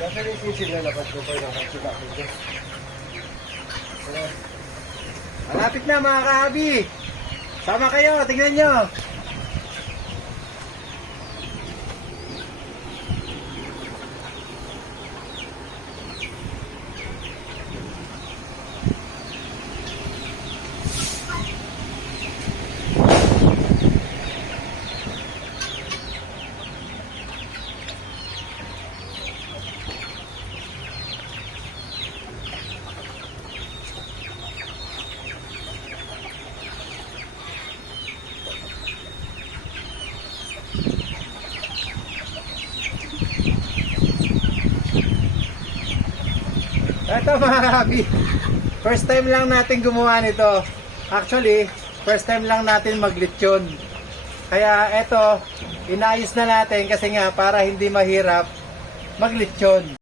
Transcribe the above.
Nasa rin sisil na labas ko pa yung kapsula ko. Malapit na mga kahabi. Sama kayo, tingnan nyo. Ito mga kahabi, first time lang natin gumawa nito. Actually, first time lang natin maglitsyon. Kaya ito, inayos na natin kasi nga para hindi mahirap maglitsyon.